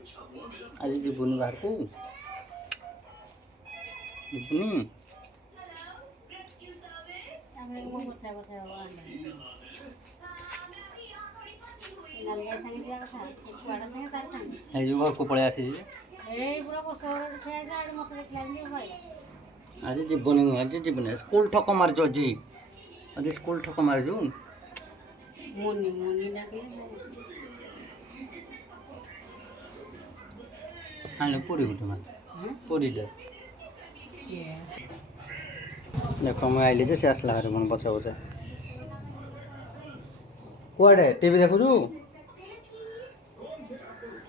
आज जीवनी बाहर को जीवनी घर को पलि आसी आज जीवनी स्कूल ठक मारज आज स्कूल ठक मारजु हाँ पूरी गुटे मार पूरी दे देख मुझे आइली जे से आसला घर मन पचा पचा कुआडे टीवी देखु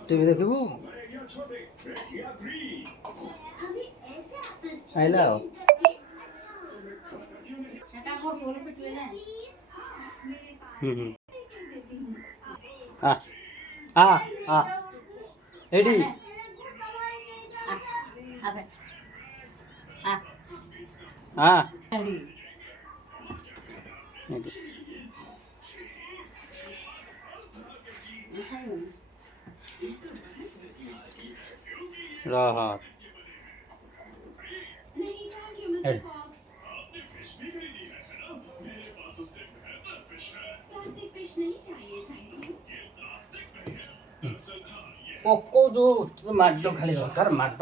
टीवी देखबू आइला आ आ आ एडी हाँ रहा पको जो तो माड खाली दरकार माड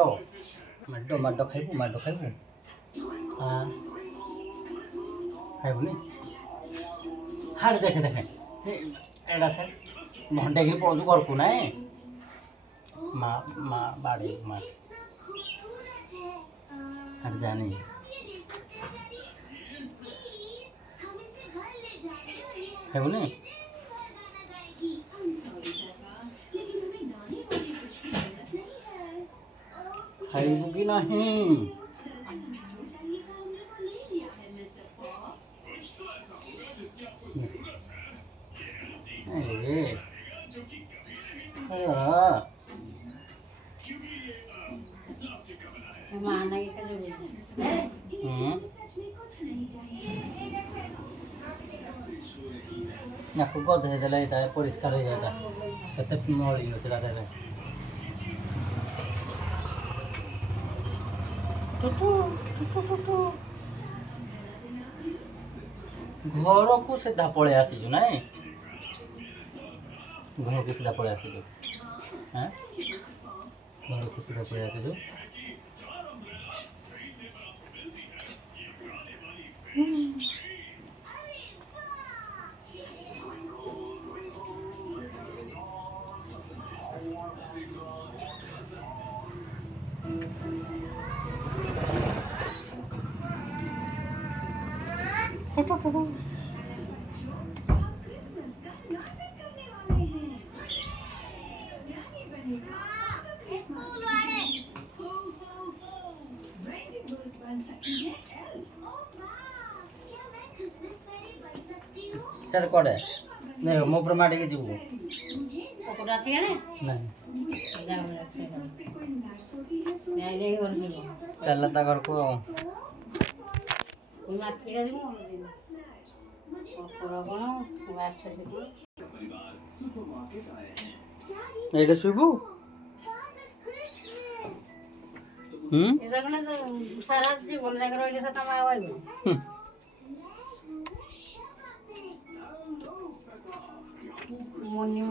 माड माड खाइबू हाँ खाइबुनी हाड़ देखे देखे एडा से घंटे की पड़ू घर को ना माँ माँ बाड़ी माँ हट जानी खाइबुनी खाइबू कि नहीं गधे देले परिष्कार हो जाता कते मली हो घर को सीधा पलि आसीजु ना घर को सीधा पलि आसीजु हाँ घर को सीधा पलि आसीजु सर कोड़े नहीं मो पर माटी के जीवो ओकरा छै ने नहीं चलता घर को माटी के जीवो ओकरा कोन वाट से देखो एडे सुबु एदा कोन सारा जीवन जाकर रहिले त तमा आइबो मोनी